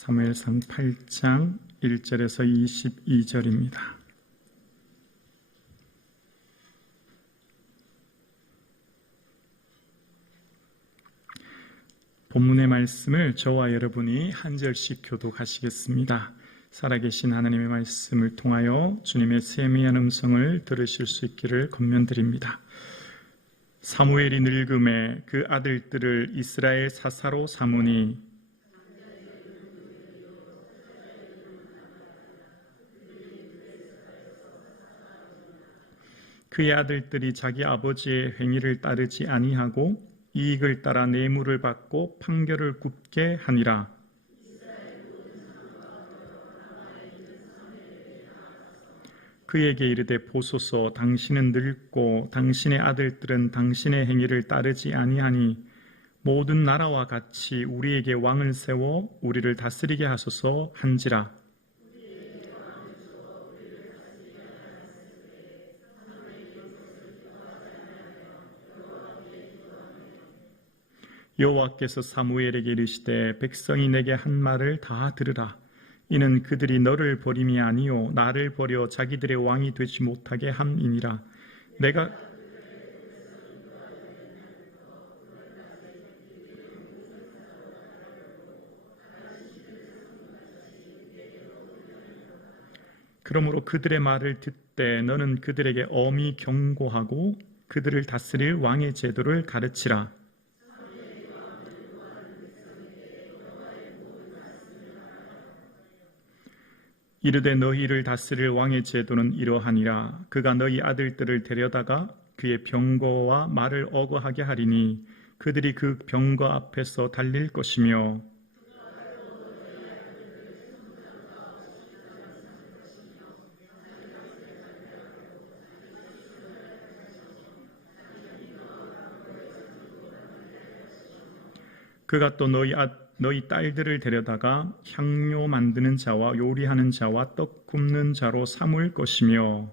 사무엘상 8장 1절에서 22절입니다. 본문의 말씀을 저와 여러분이 한 절씩 교독하시겠습니다. 살아계신 하나님의 말씀을 통하여 주님의 세미한 음성을 들으실 수 있기를 권면드립니다. 사무엘이 늙음에 그 아들들을 이스라엘 사사로 삼으니 그의 아들들이 자기 아버지의 행위를 따르지 아니하고 이익을 따라 뇌물을 받고 판결을 굽게 하니라. 그에게 이르되 보소서, 당신은 늙고 당신의 아들들은 당신의 행위를 따르지 아니하니 모든 나라와 같이 우리에게 왕을 세워 우리를 다스리게 하소서 한지라. 여호와께서 사무엘에게 이르시되 백성이 내게 한 말을 다 들으라. 이는 그들이 너를 버림이 아니요 나를 버려 자기들의 왕이 되지 못하게 함이니라. 내가 그러므로 그들의 말을 듣되 너는 그들에게 엄히 경고하고 그들을 다스릴 왕의 제도를 가르치라. 이르되 너희를 다스릴 왕의 제도는 이러하니라. 그가 너희 아들들을 데려다가 그의 병거와 말을 어거하게 하리니 그들이 그 병거 앞에서 달릴 것이며 그가 또 너희 딸들을 데려다가 향료 만드는 자와 요리하는 자와 떡 굽는 자로 삼을 것이며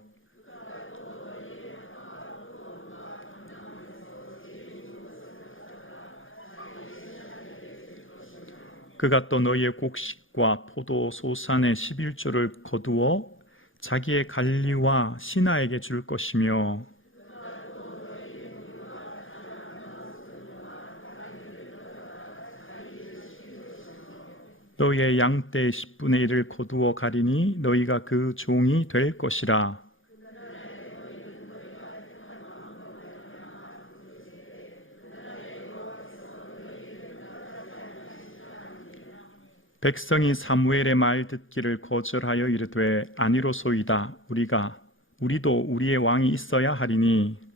그가 또 너희의 곡식과 포도 소산의 11조를 거두어 자기의 관리와 신하에게 줄 것이며 너희의 양떼의 10분의 1을 거두어 가리니 너희가 그 종이 될 것이라. 백성이 사무엘의 말 듣기를 거절하여 이르되 아니로소이다. 우리도 우리의 왕이 있어야 하리니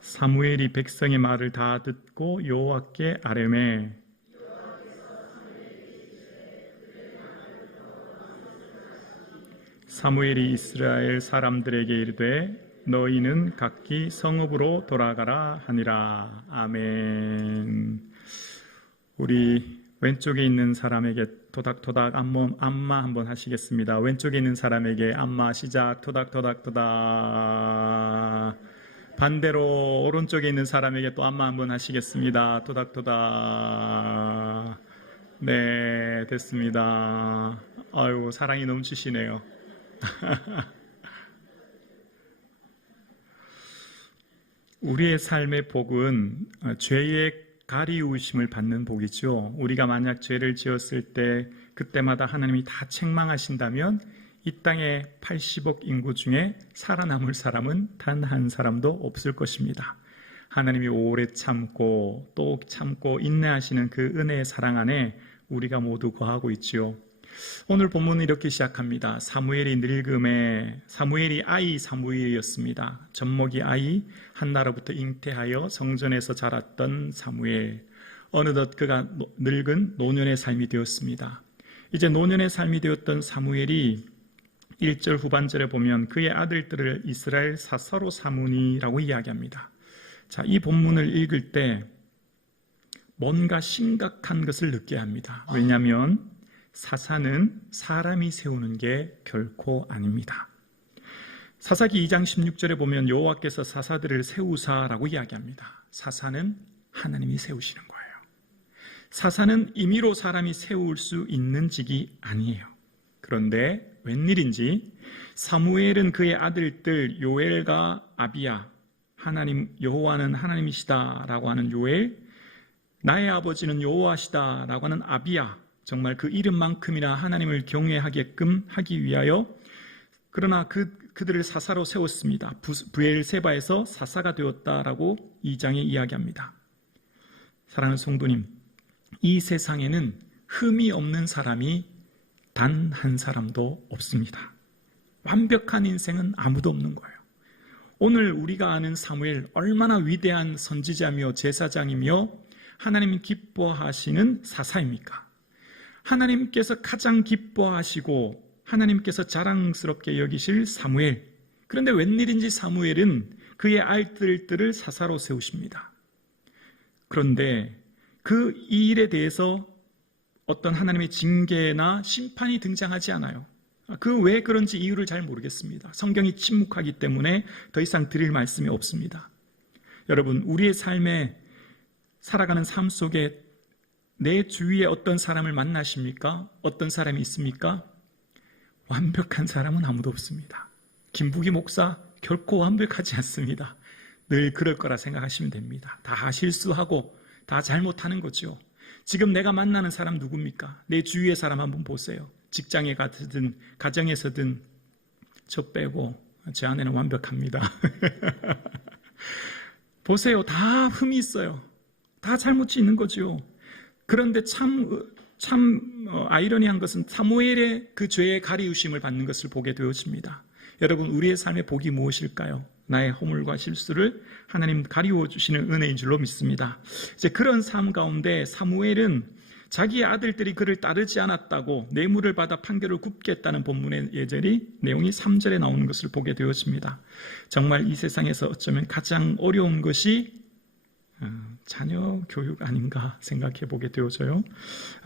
사무엘이 백성의 말을 다 듣고 여호와께 아뢰매 사무엘이 이스라엘 사람들에게 이르되 너희는 각기 성읍으로 돌아가라 하니라. 아멘. 우리 왼쪽에 있는 사람에게 토닥토닥 안마 한번 하시겠습니다. 왼쪽에 있는 사람에게 안마 시작. 토닥토닥토닥. 반대로 오른쪽에 있는 사람에게 또 안마 한번 하시겠습니다. 토닥토닥. 네, 됐습니다. 아유, 사랑이 넘치시네요. 우리의 삶의 복은 죄의 가리우심을 받는 복이죠. 우리가 만약 죄를 지었을 때 그때마다 하나님이 다 책망하신다면 이 땅의 80억 인구 중에 살아남을 사람은 단 한 사람도 없을 것입니다. 하나님이 오래 참고 또 참고 인내하시는 그 은혜의 사랑 안에 우리가 모두 거하고 있지요. 오늘 본문은 이렇게 시작합니다. 사무엘이 늙음에 사무엘이 아이 사무엘이었습니다. 젖먹이 아이, 한나라부터 잉태하여 성전에서 자랐던 사무엘. 어느덧 그가 늙은 노년의 삶이 되었습니다. 이제 노년의 삶이 되었던 사무엘이 1절 후반절에 보면 그의 아들들을 이스라엘 사사로 삼으니라고 이야기합니다. 자, 이 본문을 읽을 때 뭔가 심각한 것을 느껴야 합니다. 왜냐하면 사사는 사람이 세우는 게 결코 아닙니다. 사사기 2장 16절에 보면 여호와께서 사사들을 세우사라고 이야기합니다. 사사는 하나님이 세우시는 거예요. 사사는 임의로 사람이 세울 수 있는 직이 아니에요. 그런데 웬일인지 사무엘은 그의 아들들 요엘과 아비야, 하나님 여호와는 하나님이시다라고 하는 요엘, 나의 아버지는 여호와시다라고 하는 아비야, 정말 그 이름만큼이나 하나님을 경외하게끔 하기 위하여 그러나 그들을 사사로 세웠습니다. 브엘세바에서 사사가 되었다라고 2장에 이야기합니다. 사랑하는 성도님, 이 세상에는 흠이 없는 사람이 단 한 사람도 없습니다. 완벽한 인생은 아무도 없는 거예요. 오늘 우리가 아는 사무엘, 얼마나 위대한 선지자며 제사장이며 하나님 기뻐하시는 사사입니까? 하나님께서 가장 기뻐하시고 하나님께서 자랑스럽게 여기실 사무엘. 그런데 웬일인지 사무엘은 그의 아들들을 사사로 세우십니다. 그런데 그 이 일에 대해서 어떤 하나님의 징계나 심판이 등장하지 않아요. 그 왜 그런지 이유를 잘 모르겠습니다. 성경이 침묵하기 때문에 더 이상 드릴 말씀이 없습니다. 여러분, 우리의 삶에 살아가는 삶 속에 내 주위에 어떤 사람을 만나십니까? 어떤 사람이 있습니까? 완벽한 사람은 아무도 없습니다. 김부기 목사 결코 완벽하지 않습니다. 늘 그럴 거라 생각하시면 됩니다. 다 실수하고 다 잘못하는 거죠. 지금 내가 만나는 사람 누굽니까? 내 주위의 사람 한번 보세요. 직장에 가든 가정에서든 저 빼고 제 아내는 완벽합니다. 보세요. 다 흠이 있어요. 다 잘못이 있는 거죠. 그런데 참 아이러니한 것은 사무엘의 그 죄의 가리우심을 받는 것을 보게 되어집니다. 여러분, 우리의 삶의 복이 무엇일까요? 나의 허물과 실수를 하나님 가리워 주시는 은혜인 줄로 믿습니다. 이제 그런 삶 가운데 사무엘은 자기의 아들들이 그를 따르지 않았다고 뇌물을 받아 판결을 굽겠다는 본문의 내용이 3절에 나오는 것을 보게 되어집니다. 정말 이 세상에서 어쩌면 가장 어려운 것이 자녀 교육 아닌가 생각해 보게 되어져요.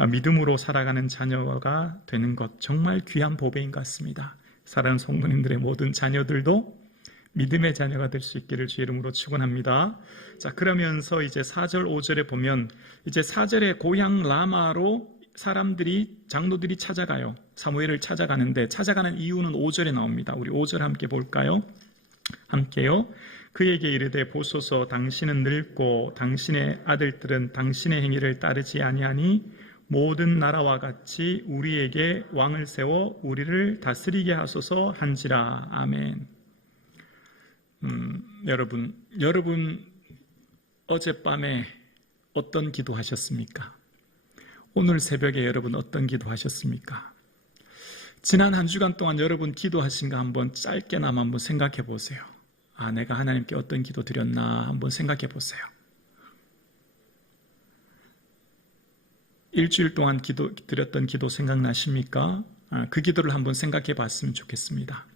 믿음으로 살아가는 자녀가 되는 것 정말 귀한 보배인 것 같습니다. 사랑하는 성도님들의 모든 자녀들도 믿음의 자녀가 될 수 있기를 주의 이름으로 축원합니다. 자, 그러면서 이제 4절 5절에 보면 이제 4절에 고향 라마로 장로들이 찾아가요. 사무엘을 찾아가는데 찾아가는 이유는 5절에 나옵니다. 우리 5절 함께 볼까요? 함께요. 그에게 이르되 보소서, 당신은 늙고 당신의 아들들은 당신의 행위를 따르지 아니하니 모든 나라와 같이 우리에게 왕을 세워 우리를 다스리게 하소서 한지라. 아멘. 여러분 어젯밤에 어떤 기도하셨습니까? 오늘 새벽에 여러분 어떤 기도하셨습니까? 지난 한 주간 동안 여러분 기도하신 거 한번 짧게나마 한번 생각해 보세요. 내가 하나님께 어떤 기도 드렸나 한번 생각해 보세요. 일주일 동안 드렸던 기도 생각나십니까? 그 기도를 한번 생각해 봤으면 좋겠습니다.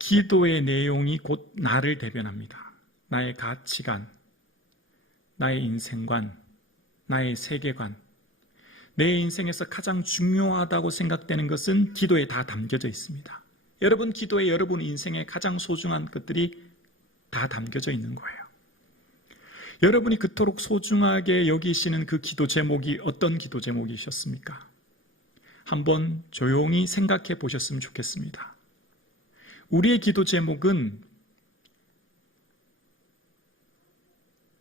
기도의 내용이 곧 나를 대변합니다. 나의 가치관, 나의 인생관, 나의 세계관, 내 인생에서 가장 중요하다고 생각되는 것은 기도에 다 담겨져 있습니다. 여러분 기도에 여러분 인생에 가장 소중한 것들이 다 담겨져 있는 거예요. 여러분이 그토록 소중하게 여기시는 그 기도 제목이 어떤 기도 제목이셨습니까? 한번 조용히 생각해 보셨으면 좋겠습니다. 우리의 기도 제목은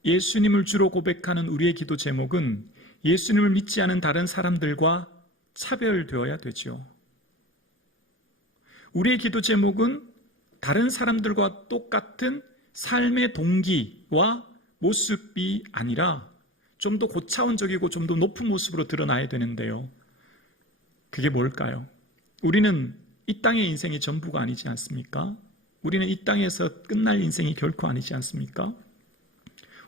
예수님을 주로 고백하는 우리의 기도 제목은 예수님을 믿지 않은 다른 사람들과 차별되어야 되죠. 우리의 기도 제목은 다른 사람들과 똑같은 삶의 동기와 모습이 아니라 좀 더 고차원적이고 좀 더 높은 모습으로 드러나야 되는데요. 그게 뭘까요? 우리는 이 땅의 인생이 전부가 아니지 않습니까? 우리는 이 땅에서 끝날 인생이 결코 아니지 않습니까?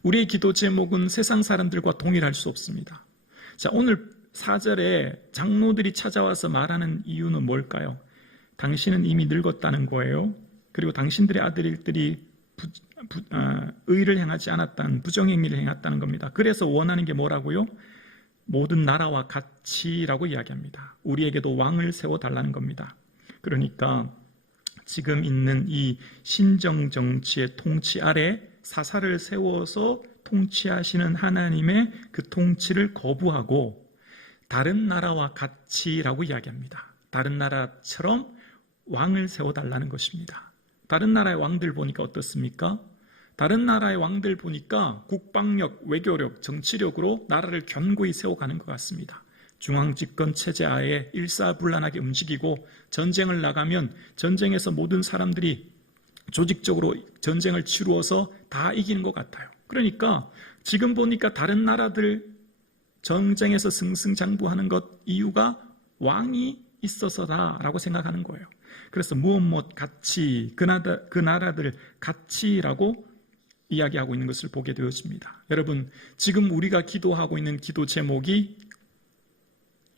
우리의 기도 제목은 세상 사람들과 동일할 수 없습니다. 자, 오늘 4절에 장로들이 찾아와서 말하는 이유는 뭘까요? 당신은 이미 늙었다는 거예요. 그리고 당신들의 아들들이 의를 행하지 않았다는, 부정행위를 행했다는 겁니다. 그래서 원하는 게 뭐라고요? 모든 나라와 같이라고 이야기합니다. 우리에게도 왕을 세워달라는 겁니다. 그러니까 지금 있는 이 신정 정치의 통치 아래 사사를 세워서 통치하시는 하나님의 그 통치를 거부하고 다른 나라와 같이라고 이야기합니다. 다른 나라처럼 왕을 세워달라는 것입니다. 다른 나라의 왕들 보니까 어떻습니까? 다른 나라의 왕들 보니까 국방력, 외교력, 정치력으로 나라를 견고히 세워가는 것 같습니다. 중앙집권 체제 하에 일사불란하게 움직이고 전쟁을 나가면 전쟁에서 모든 사람들이 조직적으로 전쟁을 치루어서 다 이기는 것 같아요. 그러니까 지금 보니까 다른 나라들 전쟁에서 승승장구하는 것 이유가 왕이 있어서다라고 생각하는 거예요. 그래서 무엇 같이 그 나라들 같이라고 이야기하고 있는 것을 보게 되어집니다. 여러분, 지금 우리가 기도하고 있는 기도 제목이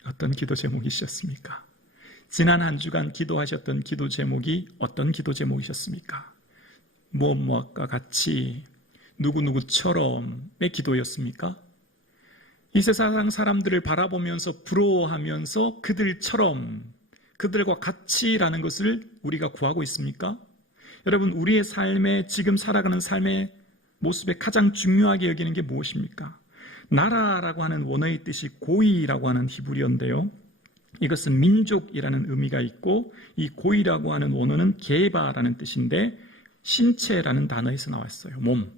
어떤 기도 제목이셨습니까? 지난 한 주간 기도하셨던 기도 제목이 어떤 기도 제목이셨습니까? 무엇과 같이 누구누구처럼의 기도였습니까? 이 세상 사람들을 바라보면서 부러워하면서 그들처럼, 그들과 같이라는 것을 우리가 구하고 있습니까? 여러분, 우리의 삶에, 지금 살아가는 삶의 모습에 가장 중요하게 여기는 게 무엇입니까? 나라라고 하는 원어의 뜻이 고이라고 하는 히브리어인데요. 이것은 민족이라는 의미가 있고, 이 고이라고 하는 원어는 게바라는 뜻인데 신체라는 단어에서 나왔어요. 몸.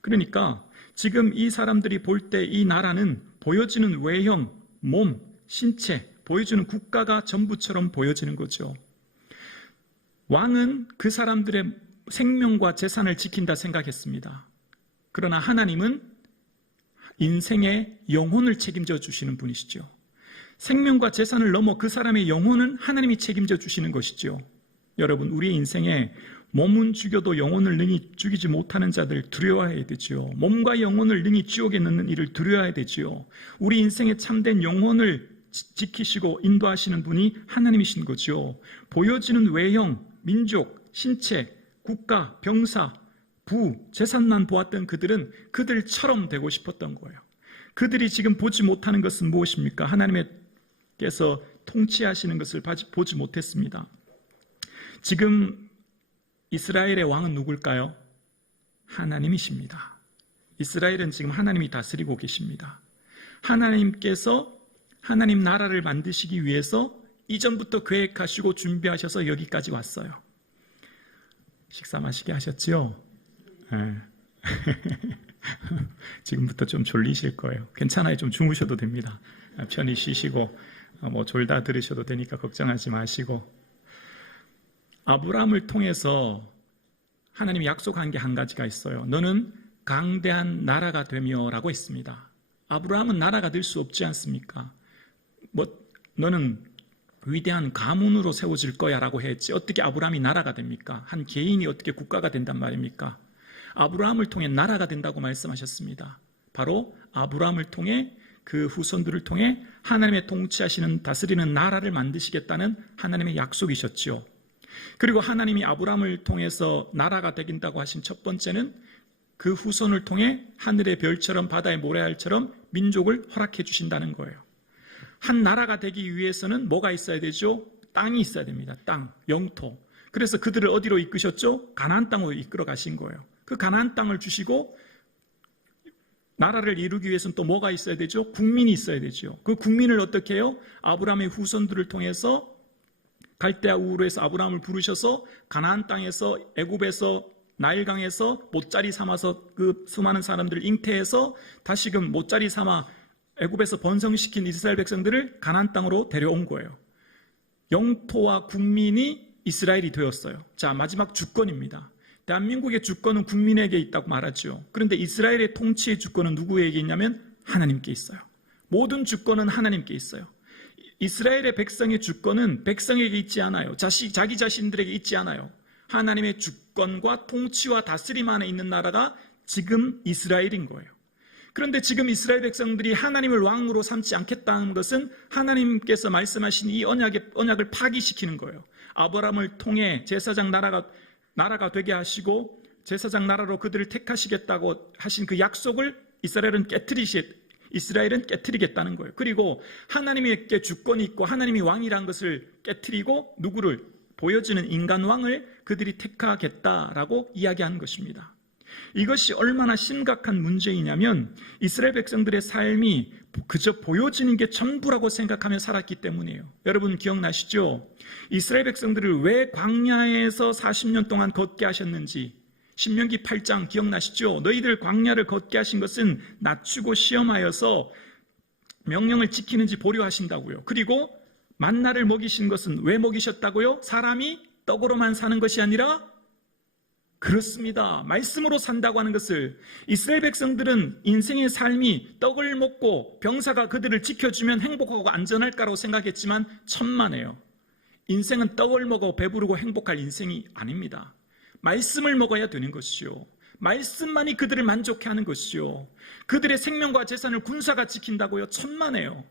그러니까 지금 이 사람들이 볼 때 이 나라는 보여지는 외형, 몸, 신체, 보여주는 국가가 전부처럼 보여지는 거죠. 왕은 그 사람들의 생명과 재산을 지킨다 생각했습니다. 그러나 하나님은 인생의 영혼을 책임져 주시는 분이시죠. 생명과 재산을 넘어 그 사람의 영혼은 하나님이 책임져 주시는 것이죠. 여러분, 우리의 인생에 몸은 죽여도 영혼을 능히 죽이지 못하는 자들 두려워해야 되지요. 몸과 영혼을 능히 지옥에 넣는 일을 두려워해야 되지요. 우리 인생의 참된 영혼을 지키시고 인도하시는 분이 하나님이신 거죠. 보여지는 외형, 민족, 신체, 국가, 병사, 부, 재산만 보았던 그들은 그들처럼 되고 싶었던 거예요. 그들이 지금 보지 못하는 것은 무엇입니까? 하나님께서 통치하시는 것을 보지 못했습니다. 지금 이스라엘의 왕은 누굴까요? 하나님이십니다. 이스라엘은 지금 하나님이 다스리고 계십니다. 하나님께서 하나님 나라를 만드시기 위해서 이전부터 계획하시고 준비하셔서 여기까지 왔어요. 식사 맛있게 하셨죠? 네. 지금부터 좀 졸리실 거예요. 괜찮아요. 좀 주무셔도 됩니다. 편히 쉬시고 졸다 들으셔도 되니까 걱정하지 마시고. 아브라함을 통해서 하나님이 약속한 게 한 가지가 있어요. 너는 강대한 나라가 되며 라고 했습니다. 아브라함은 나라가 될 수 없지 않습니까? 너는 위대한 가문으로 세워질 거야 라고 했지 어떻게 아브라함이 나라가 됩니까? 한 개인이 어떻게 국가가 된단 말입니까? 아브라함을 통해 나라가 된다고 말씀하셨습니다. 바로 아브라함을 통해 그 후손들을 통해 하나님의 통치하시는 다스리는 나라를 만드시겠다는 하나님의 약속이셨죠. 그리고 하나님이 아브라함을 통해서 나라가 되긴다고 하신 첫 번째는 그 후손을 통해 하늘의 별처럼 바다의 모래알처럼 민족을 허락해 주신다는 거예요. 한 나라가 되기 위해서는 뭐가 있어야 되죠? 땅이 있어야 됩니다. 땅, 영토. 그래서 그들을 어디로 이끄셨죠? 가나안 땅으로 이끌어 가신 거예요. 그 가나안 땅을 주시고 나라를 이루기 위해서는 또 뭐가 있어야 되죠? 국민이 있어야 되죠. 그 국민을 어떻게 해요? 아브라함의 후손들을 통해서 갈대아 우르에서 아브라함을 부르셔서 가나안 땅에서 애굽에서 나일강에서 못자리 삼아서 그 수많은 사람들을 잉태해서 다시금 못자리 삼아 애굽에서 번성시킨 이스라엘 백성들을 가나안 땅으로 데려온 거예요. 영토와 국민이 이스라엘이 되었어요. 자, 마지막 주권입니다. 대한민국의 주권은 국민에게 있다고 말하죠. 그런데 이스라엘의 통치의 주권은 누구에게 있냐면 하나님께 있어요. 모든 주권은 하나님께 있어요. 이스라엘의 백성의 주권은 백성에게 있지 않아요. 자기 자신들에게 있지 않아요. 하나님의 주권과 통치와 다스림 안에 있는 나라가 지금 이스라엘인 거예요. 그런데 지금 이스라엘 백성들이 하나님을 왕으로 삼지 않겠다는 것은 하나님께서 말씀하신 이 언약을 파기시키는 거예요. 아브라함을 통해 제사장 나라가 되게 하시고 제사장 나라로 그들을 택하시겠다고 하신 그 약속을 이스라엘은 이스라엘은 깨트리겠다는 거예요. 그리고 하나님에게 주권이 있고 하나님이 왕이라는 것을 깨트리고 누구를 보여주는 인간 왕을 그들이 택하겠다라고 이야기하는 것입니다. 이것이 얼마나 심각한 문제이냐면 이스라엘 백성들의 삶이 그저 보여지는 게 전부라고 생각하며 살았기 때문이에요. 여러분 기억나시죠? 이스라엘 백성들을 왜 광야에서 40년 동안 걷게 하셨는지 신명기 8장 기억나시죠? 너희들 광야를 걷게 하신 것은 낮추고 시험하여서 명령을 지키는지 보려 하신다고요. 그리고 만나를 먹이신 것은 왜 먹이셨다고요? 사람이 떡으로만 사는 것이 아니라 그렇습니다. 말씀으로 산다고 하는 것을 이스라엘 백성들은 인생의 삶이 떡을 먹고 병사가 그들을 지켜주면 행복하고 안전할까라고 생각했지만 천만에요. 인생은 떡을 먹어 배부르고 행복할 인생이 아닙니다. 말씀을 먹어야 되는 것이요. 말씀만이 그들을 만족해 하는 것이요. 그들의 생명과 재산을 군사가 지킨다고요? 천만에요.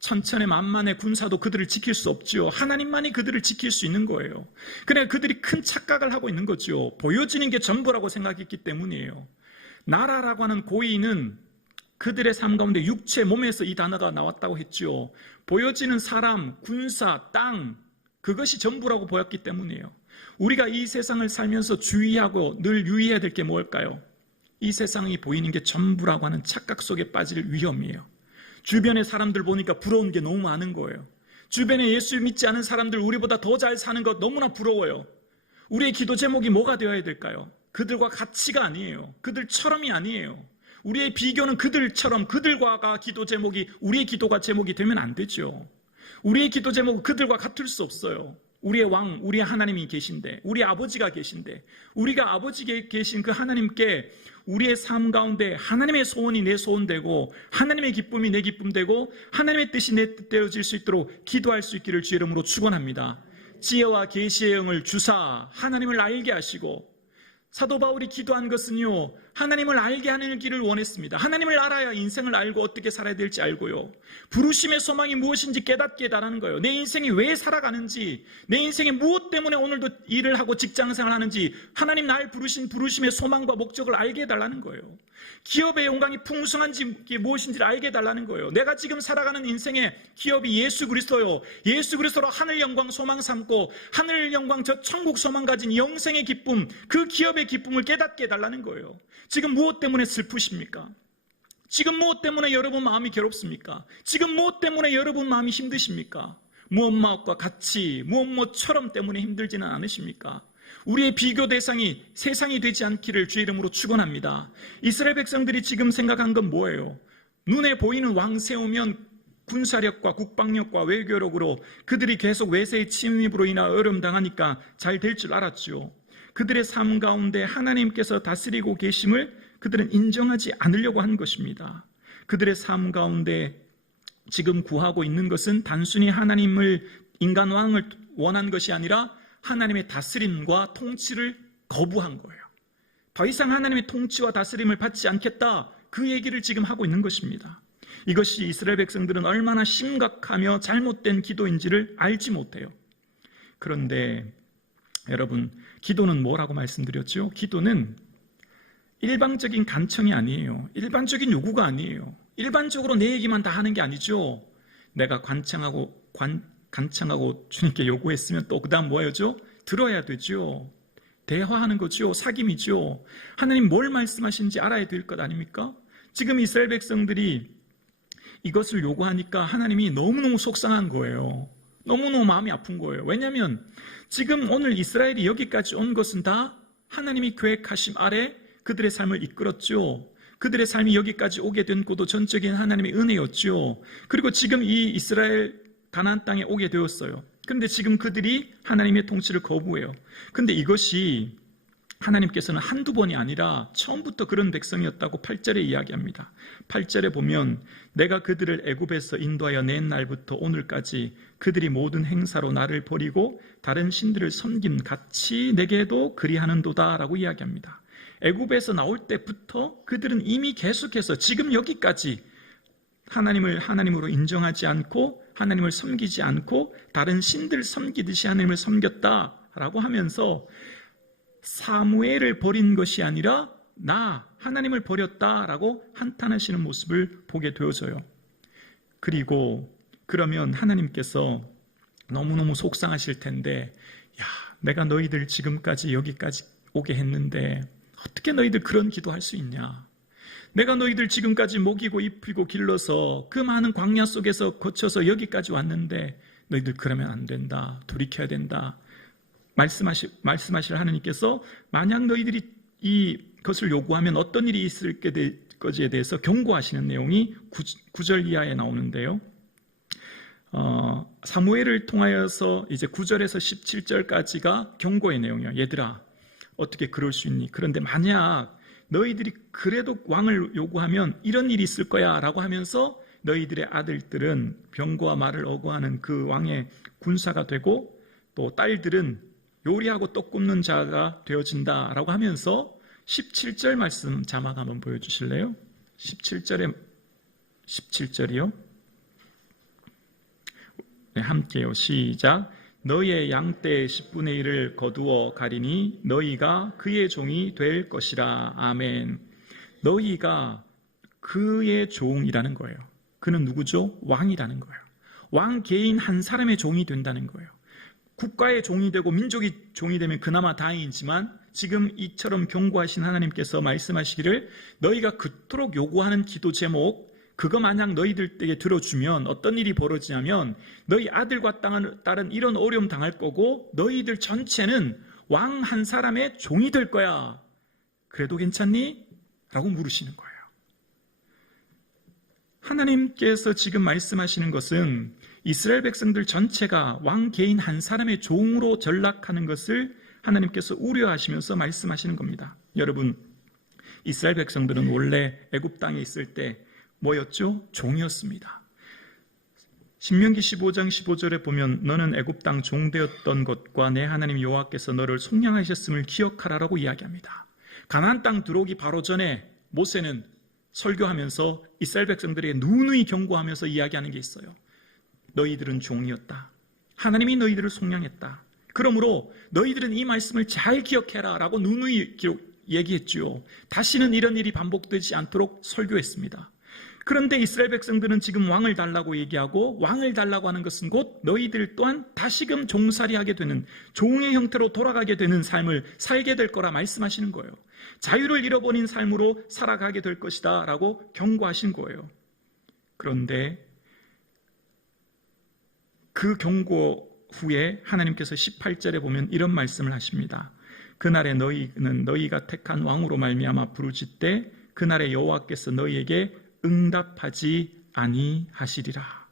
천천의 만만의 군사도 그들을 지킬 수 없지요. 하나님만이 그들을 지킬 수 있는 거예요. 그래 그들이 큰 착각을 하고 있는 거죠. 보여지는 게 전부라고 생각했기 때문이에요. 나라라고 하는 고의는 그들의 삶 가운데 육체 몸에서 이 단어가 나왔다고 했죠. 보여지는 사람, 군사, 땅 그것이 전부라고 보였기 때문이에요. 우리가 이 세상을 살면서 주의하고 늘 유의해야 될 게 뭘까요? 이 세상이 보이는 게 전부라고 하는 착각 속에 빠질 위험이에요. 주변의 사람들 보니까 부러운 게 너무 많은 거예요. 주변에 예수 믿지 않은 사람들 우리보다 더 잘 사는 것 너무나 부러워요. 우리의 기도 제목이 뭐가 되어야 될까요? 그들과 같이가 아니에요. 그들처럼이 아니에요. 우리의 비교는 그들처럼 그들과가 기도 제목이 우리의 기도가 제목이 되면 안 되죠. 우리의 기도 제목은 그들과 같을 수 없어요. 우리의 왕, 우리의 하나님이 계신데 우리 아버지가 계신데 우리가 아버지께 계신 그 하나님께 우리의 삶 가운데 하나님의 소원이 내 소원되고 하나님의 기쁨이 내 기쁨되고 하나님의 뜻이 내 뜻대로질 수 있도록 기도할 수 있기를 주의 이름으로 축원합니다. 지혜와 계시의 영을 주사 하나님을 알게 하시고 사도 바울이 기도한 것은요 하나님을 알게 하는 길을 원했습니다. 하나님을 알아야 인생을 알고 어떻게 살아야 될지 알고요 부르심의 소망이 무엇인지 깨닫게 해달라는 거예요. 내 인생이 왜 살아가는지 내 인생이 무엇 때문에 오늘도 일을 하고 직장생활을 하는지 하나님 날 부르신 부르심의 소망과 목적을 알게 해달라는 거예요. 기업의 영광이 풍성한지 무엇인지를 알게 해달라는 거예요. 내가 지금 살아가는 인생의 기업이 예수 그리스도요 예수 그리스도로 하늘 영광 소망 삼고 하늘 영광 저 천국 소망 가진 영생의 기쁨 그 기업의 기쁨을 깨닫게 해달라는 거예요. 지금 무엇 때문에 슬프십니까? 지금 무엇 때문에 여러분 마음이 괴롭습니까? 지금 무엇 때문에 여러분 마음이 힘드십니까? 무엇과 같이 무엇처럼 때문에 힘들지는 않으십니까? 우리의 비교 대상이 세상이 되지 않기를 주의 이름으로 축원합니다. 이스라엘 백성들이 지금 생각한 건 뭐예요? 눈에 보이는 왕 세우면 군사력과 국방력과 외교력으로 그들이 계속 외세의 침입으로 인하 어려움 당하니까 잘 될 줄 알았죠. 그들의 삶 가운데 하나님께서 다스리고 계심을 그들은 인정하지 않으려고 한 것입니다. 그들의 삶 가운데 지금 구하고 있는 것은 단순히 하나님을 인간 왕을 원한 것이 아니라 하나님의 다스림과 통치를 거부한 거예요. 더 이상 하나님의 통치와 다스림을 받지 않겠다 그 얘기를 지금 하고 있는 것입니다. 이것이 이스라엘 백성들은 얼마나 심각하며 잘못된 기도인지를 알지 못해요. 그런데 여러분 기도는 뭐라고 말씀드렸죠? 기도는 일방적인 간청이 아니에요. 일반적인 요구가 아니에요. 일반적으로 내 얘기만 다 하는 게 아니죠. 내가 간청하고 주님께 요구했으면 또 그 다음 뭐예요? 들어야 되죠. 대화하는 거죠. 사귐이죠. 하나님 뭘 말씀하시는지 알아야 될 것 아닙니까? 지금 이스라엘 백성들이 이것을 요구하니까 하나님이 너무너무 속상한 거예요. 너무너무 마음이 아픈 거예요. 왜냐하면 지금 오늘 이스라엘이 여기까지 온 것은 다 하나님이 계획하심 아래 그들의 삶을 이끌었죠. 그들의 삶이 여기까지 오게 된 것도 전적인 하나님의 은혜였죠. 그리고 지금 이 이스라엘 가나안 땅에 오게 되었어요. 그런데 지금 그들이 하나님의 통치를 거부해요. 그런데 이것이 하나님께서는 한두 번이 아니라 처음부터 그런 백성이었다고 8절에 이야기합니다. 8절에 보면 내가 그들을 애굽에서 인도하여 낸 날부터 오늘까지 그들이 모든 행사로 나를 버리고 다른 신들을 섬김 같이 내게도 그리하는도다 라고 이야기합니다. 애굽에서 나올 때부터 그들은 이미 계속해서 지금 여기까지 하나님을 하나님으로 인정하지 않고 하나님을 섬기지 않고 다른 신들 섬기듯이 하나님을 섬겼다라고 하면서 사무엘을 버린 것이 아니라 나 하나님을 버렸다라고 한탄하시는 모습을 보게 되어져요. 그리고 그러면 하나님께서 너무너무 속상하실 텐데, 야, 내가 너희들 지금까지 여기까지 오게 했는데 어떻게 너희들 그런 기도할 수 있냐? 내가 너희들 지금까지 먹이고 입히고 길러서 그 많은 광야 속에서 거쳐서 여기까지 왔는데 너희들 그러면 안 된다. 돌이켜야 된다. 말씀하실 하나님께서 만약 너희들이 이것을 요구하면 어떤 일이 있을 것에 대해서 경고하시는 내용이 9절 이하에 나오는데요. 사무엘을 통하여서 이제 9절에서 17절까지가 경고의 내용이에요. 얘들아, 어떻게 그럴 수 있니? 그런데 만약 너희들이 그래도 왕을 요구하면 이런 일이 있을 거야 라고 하면서 너희들의 아들들은 병거와 말을 어거하는 그 왕의 군사가 되고 또 딸들은 요리하고 떡 굽는 자가 되어진다 라고 하면서 17절 말씀 자막 한번 보여주실래요? 17절이요. 네, 함께요. 시작. 너희의 양떼의 10분의 1을 거두어 가리니 너희가 그의 종이 될 것이라. 아멘. 너희가 그의 종이라는 거예요. 그는 누구죠? 왕이라는 거예요. 왕 개인 한 사람의 종이 된다는 거예요. 국가의 종이 되고 민족의 종이 되면 그나마 다행이지만 지금 이처럼 경고하신 하나님께서 말씀하시기를 너희가 그토록 요구하는 기도 제목, 그거 만약 너희들에게 들어주면 어떤 일이 벌어지냐면 너희 아들과 딸은 이런 어려움 당할 거고 너희들 전체는 왕 한 사람의 종이 될 거야. 그래도 괜찮니? 라고 물으시는 거예요. 하나님께서 지금 말씀하시는 것은 이스라엘 백성들 전체가 왕 개인 한 사람의 종으로 전락하는 것을 하나님께서 우려하시면서 말씀하시는 겁니다. 여러분, 이스라엘 백성들은 원래 애굽 땅에 있을 때 뭐였죠? 종이었습니다. 신명기 15장 15절에 보면 너는 애굽 땅 종되었던 것과 내 하나님 여호와께서 너를 속량하셨음을 기억하라라고 이야기합니다. 가나안 땅 들어오기 바로 전에 모세는 설교하면서 이스라엘 백성들에게 누누이 경고하면서 이야기하는 게 있어요. 너희들은 종이었다. 하나님이 너희들을 속량했다. 그러므로 너희들은 이 말씀을 잘 기억해라 라고 누누이 얘기했죠. 다시는 이런 일이 반복되지 않도록 설교했습니다. 그런데 이스라엘 백성들은 지금 왕을 달라고 얘기하고 왕을 달라고 하는 것은 곧 너희들 또한 다시금 종살이하게 되는 종의 형태로 돌아가게 되는 삶을 살게 될 거라 말씀하시는 거예요. 자유를 잃어버린 삶으로 살아가게 될 것이다 라고 경고하신 거예요. 그런데 그 경고 후에 하나님께서 18절에 보면 이런 말씀을 하십니다. 그날에 너희는 너희가 택한 왕으로 말미암아 부르짖되 그날에 여호와께서 너희에게 응답하지 아니하시리라.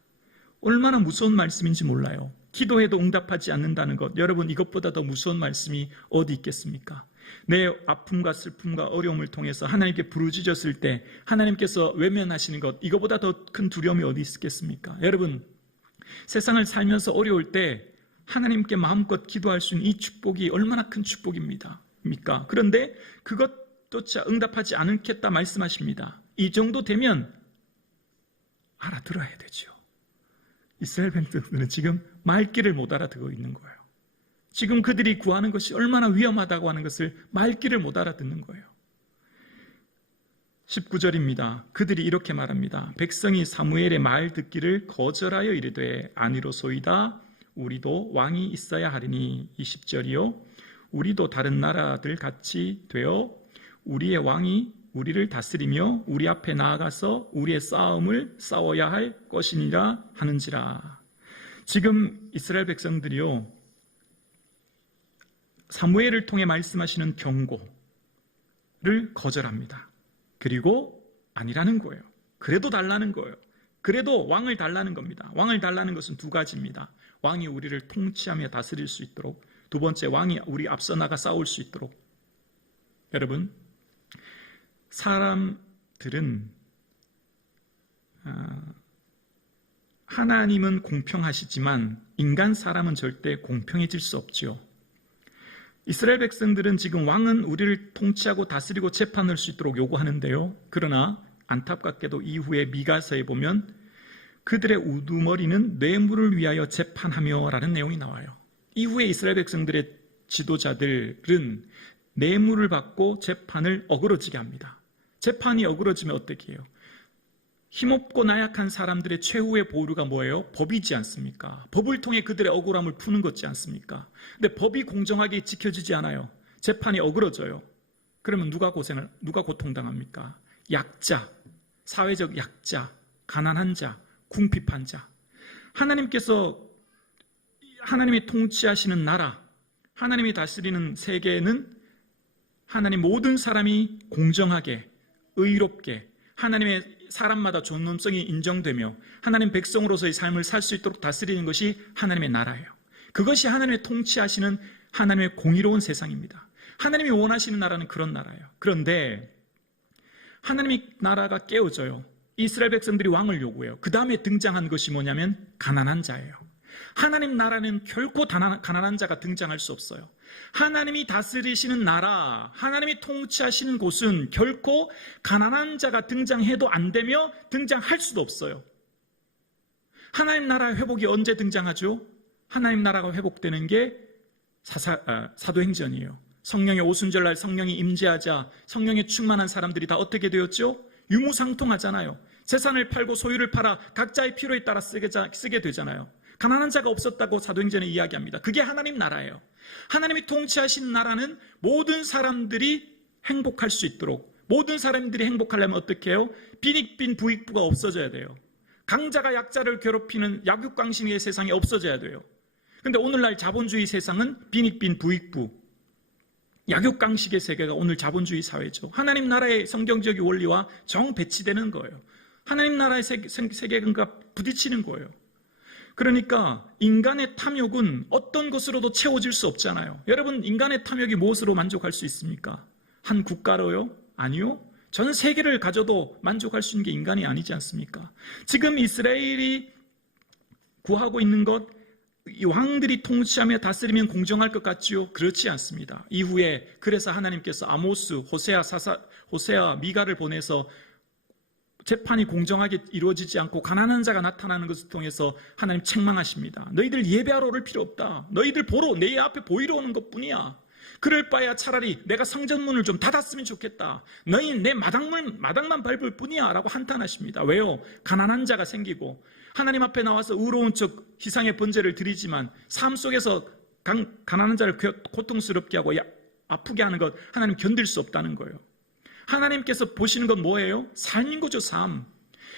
얼마나 무서운 말씀인지 몰라요. 기도해도 응답하지 않는다는 것, 여러분 이것보다 더 무서운 말씀이 어디 있겠습니까? 내 아픔과 슬픔과 어려움을 통해서 하나님께 부르짖었을 때 하나님께서 외면하시는 것, 이거보다 더 큰 두려움이 어디 있겠습니까? 여러분, 세상을 살면서 어려울 때 하나님께 마음껏 기도할 수 있는 이 축복이 얼마나 큰 축복입니다. 그런데 그것조차 응답하지 않겠다 말씀하십니다. 이 정도 되면 알아들어야 되죠. 이스라엘 백성들은 지금 말귀를 못 알아듣고 있는 거예요. 지금 그들이 구하는 것이 얼마나 위험하다고 하는 것을 말귀를 못 알아듣는 거예요. 19절입니다. 그들이 이렇게 말합니다. 백성이 사무엘의 말 듣기를 거절하여 이르되 아니로소이다. 우리도 왕이 있어야 하리니. 20절이요. 우리도 다른 나라들 같이 되어 우리의 왕이 우리를 다스리며 우리 앞에 나아가서 우리의 싸움을 싸워야 할 것이니라 하는지라. 지금 이스라엘 백성들이요, 사무엘을 통해 말씀하시는 경고를 거절합니다. 그리고 아니라는 거예요. 그래도 달라는 거예요. 그래도 왕을 달라는 겁니다. 왕을 달라는 것은 두 가지입니다. 왕이 우리를 통치하며 다스릴 수 있도록, 두 번째 왕이 우리 앞서 나가 싸울 수 있도록. 여러분, 사람들은 하나님은 공평하시지만 인간 사람은 절대 공평해질 수 없지요. 이스라엘 백성들은 지금 왕은 우리를 통치하고 다스리고 재판할 수 있도록 요구하는데요. 그러나 안타깝게도 이후에 미가서에 보면 그들의 우두머리는 뇌물을 위하여 재판하며 라는 내용이 나와요. 이후에 이스라엘 백성들의 지도자들은 뇌물을 받고 재판을 어그러지게 합니다. 재판이 어그러지면 어떻게 해요? 힘없고 나약한 사람들의 최후의 보루가 뭐예요? 법이지 않습니까? 법을 통해 그들의 억울함을 푸는 거지 않습니까? 근데 법이 공정하게 지켜지지 않아요. 재판이 어그러져요. 그러면 누가 고통당합니까? 약자, 사회적 약자, 가난한 자, 궁핍한 자. 하나님이 통치하시는 나라, 하나님이 다스리는 세계는 하나님 모든 사람이 공정하게, 의롭게, 하나님의 사람마다 존엄성이 인정되며 하나님 백성으로서의 삶을 살 수 있도록 다스리는 것이 하나님의 나라예요. 그것이 하나님의 통치하시는 하나님의 공의로운 세상입니다. 하나님이 원하시는 나라는 그런 나라예요. 그런데 하나님의 나라가 깨어져요. 이스라엘 백성들이 왕을 요구해요. 그 다음에 등장한 것이 뭐냐면 가난한 자예요. 하나님 나라는 결코 가난한 자가 등장할 수 없어요. 하나님이 다스리시는 나라, 하나님이 통치하시는 곳은 결코 가난한 자가 등장해도 안 되며 등장할 수도 없어요. 하나님 나라 회복이 언제 등장하죠? 하나님 나라가 회복되는 게 사도행전이에요. 성령의 오순절날 성령이 임재하자 성령에 충만한 사람들이 다 어떻게 되었죠? 유무상통하잖아요. 재산을 팔고 소유를 팔아 각자의 필요에 따라 쓰게 되잖아요. 가난한 자가 없었다고 사도행전에 이야기합니다. 그게 하나님 나라예요. 하나님이 통치하신 나라는 모든 사람들이 행복할 수 있도록, 모든 사람들이 행복하려면 어떻게 해요? 빈익빈 부익부가 없어져야 돼요. 강자가 약자를 괴롭히는 약육강식의 세상이 없어져야 돼요. 그런데 오늘날 자본주의 세상은 빈익빈 부익부, 약육강식의 세계가 오늘 자본주의 사회죠. 하나님 나라의 성경적인 원리와 정 배치되는 거예요. 하나님 나라의 세계관과 부딪히는 거예요. 그러니까 인간의 탐욕은 어떤 것으로도 채워질 수 없잖아요. 여러분, 인간의 탐욕이 무엇으로 만족할 수 있습니까? 한 국가로요? 아니요. 전 세계를 가져도 만족할 수 있는 게 인간이 아니지 않습니까? 지금 이스라엘이 구하고 있는 것, 이 왕들이 통치하며 다스리면 공정할 것 같지요? 그렇지 않습니다. 이후에 그래서 하나님께서 아모스, 호세아, 미가를 보내서 재판이 공정하게 이루어지지 않고 가난한 자가 나타나는 것을 통해서 하나님 책망하십니다. 너희들 예배하러 올 필요 없다. 너희들 내 앞에 보이러 오는 것뿐이야. 그럴 바에야 차라리 내가 성전문을 좀 닫았으면 좋겠다. 너희 내 마당만 밟을 뿐이야 라고 한탄하십니다. 왜요? 가난한 자가 생기고 하나님 앞에 나와서 의로운 척 희상의 번제를 드리지만 삶 속에서 가난한 자를 고통스럽게 하고 아프게 하는 것 하나님 견딜 수 없다는 거예요. 하나님께서 보시는 건 뭐예요? 삶인 거죠, 삶.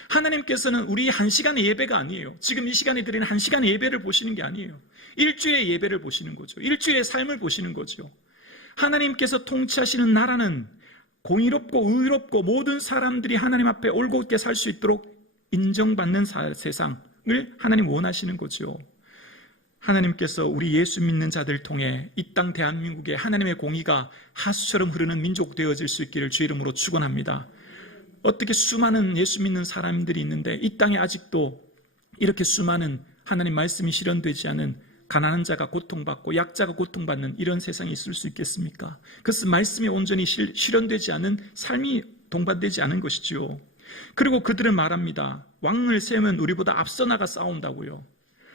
하나님께서는 우리 한 시간의 예배가 아니에요. 지금 이 시간에 드리는 한 시간의 예배를 보시는 게 아니에요. 일주일의 예배를 보시는 거죠. 일주일의 삶을 보시는 거죠. 하나님께서 통치하시는 나라는 공의롭고 의롭고 모든 사람들이 하나님 앞에 올곧게 살 수 있도록 인정받는 세상을 하나님 원하시는 거죠. 하나님께서 우리 예수 믿는 자들 통해 이 땅 대한민국에 하나님의 공의가 하수처럼 흐르는 민족 되어질 수 있기를 주의 이름으로 축원합니다. 어떻게 수많은 예수 믿는 사람들이 있는데 이 땅에 아직도 이렇게 수많은 하나님 말씀이 실현되지 않은 가난한 자가 고통받고 약자가 고통받는 이런 세상이 있을 수 있겠습니까? 그것은 말씀이 온전히 실현되지 않은 삶이 동반되지 않은 것이지요. 그리고 그들은 말합니다. 왕을 세우면 우리보다 앞서 나가 싸운다고요.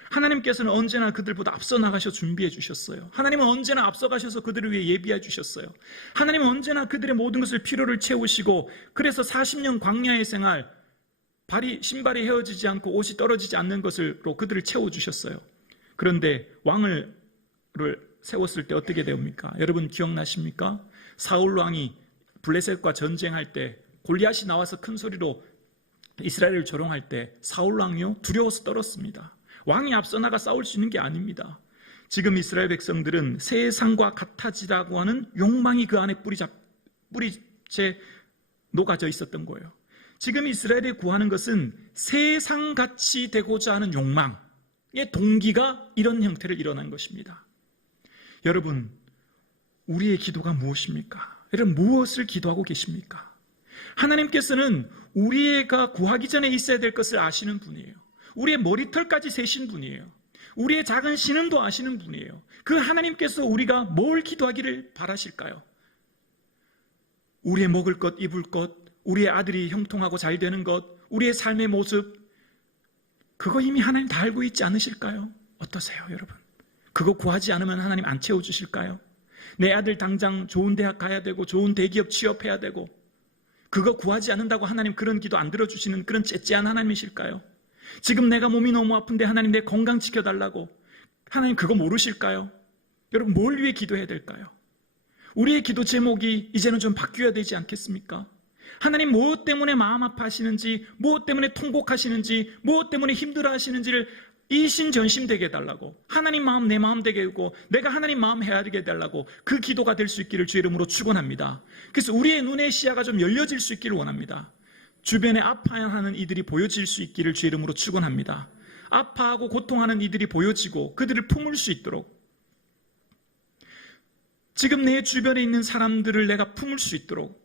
하나님께서는 언제나 그들보다 앞서 나가셔 준비해 주셨어요. 하나님은 언제나 앞서 가셔서 그들을 위해 예비해 주셨어요. 하나님은 언제나 그들의 모든 것을 필요를 채우시고 그래서 40년 광야의 생활, 신발이 헤어지지 않고 옷이 떨어지지 않는 것으로 그들을 채워주셨어요. 그런데 왕을 세웠을 때 어떻게 됩니까? 여러분 기억나십니까? 사울 왕이 블레셋과 전쟁할 때 골리앗이 나와서 큰 소리로 이스라엘을 조롱할 때 사울 왕이요 두려워서 떨었습니다. 왕이 앞서 나가 싸울 수 있는 게 아닙니다. 지금 이스라엘 백성들은 세상과 같아지라고 하는 욕망이 그 안에 뿌리째 녹아져 있었던 거예요. 지금 이스라엘이 구하는 것은 세상같이 되고자 하는 욕망의 동기가 이런 형태를 일어난 것입니다. 여러분, 우리의 기도가 무엇입니까? 여러분, 무엇을 기도하고 계십니까? 하나님께서는 우리가 구하기 전에 있어야 될 것을 아시는 분이에요. 우리의 머리털까지 세신 분이에요. 우리의 작은 신음도 아시는 분이에요. 그 하나님께서 우리가 뭘 기도하기를 바라실까요? 우리의 먹을 것, 입을 것, 우리의 아들이 형통하고 잘 되는 것, 우리의 삶의 모습, 그거 이미 하나님 다 알고 있지 않으실까요? 어떠세요, 여러분? 그거 구하지 않으면 하나님 안 채워주실까요? 내 아들 당장 좋은 대학 가야 되고 좋은 대기업 취업해야 되고 그거 구하지 않는다고 하나님 그런 기도 안 들어주시는 그런 째째한 하나님이실까요? 지금 내가 몸이 너무 아픈데 하나님 내 건강 지켜달라고 하나님 그거 모르실까요? 여러분 뭘 위해 기도해야 될까요? 우리의 기도 제목이 이제는 좀 바뀌어야 되지 않겠습니까? 하나님 무엇 때문에 마음 아파하시는지, 무엇 때문에 통곡하시는지, 무엇 때문에 힘들어하시는지를 이신전심되게 해달라고, 하나님 마음 내 마음 되게 하고 내가 하나님 마음 헤아리게 해달라고 그 기도가 될 수 있기를 주의 이름으로 축원합니다. 그래서 우리의 눈의 시야가 좀 열려질 수 있기를 원합니다. 주변에 아파하는 이들이 보여질 수 있기를 주의 이름으로 축원합니다. 아파하고 고통하는 이들이 보여지고 그들을 품을 수 있도록, 지금 내 주변에 있는 사람들을 내가 품을 수 있도록,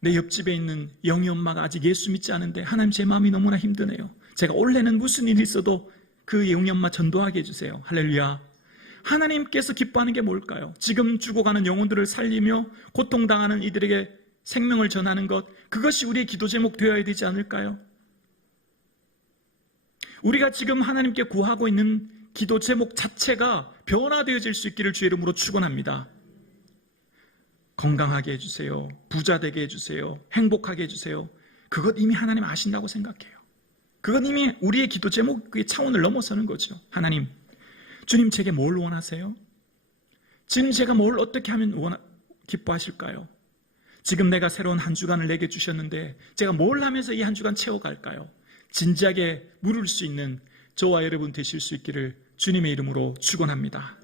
내 옆집에 있는 영희 엄마가 아직 예수 믿지 않은데 하나님 제 마음이 너무나 힘드네요. 제가 올해는 무슨 일이 있어도 그 영희 엄마 전도하게 해주세요. 할렐루야. 하나님께서 기뻐하는 게 뭘까요? 지금 죽어가는 영혼들을 살리며 고통당하는 이들에게 생명을 전하는 것, 그것이 우리의 기도 제목 되어야 되지 않을까요? 우리가 지금 하나님께 구하고 있는 기도 제목 자체가 변화되어질 수 있기를 주의 이름으로 축원합니다. 건강하게 해주세요. 부자 되게 해주세요. 행복하게 해주세요. 그것 이미 하나님 아신다고 생각해요. 그건 이미 우리의 기도 제목의 차원을 넘어서는 거죠. 하나님, 주님 제게 뭘 원하세요? 지금 제가 뭘 어떻게 하면 기뻐하실까요? 지금 내가 새로운 한 주간을 내게 주셨는데 제가 뭘 하면서 이 한 주간 채워갈까요? 진지하게 물을 수 있는 저와 여러분 되실 수 있기를 주님의 이름으로 축원합니다.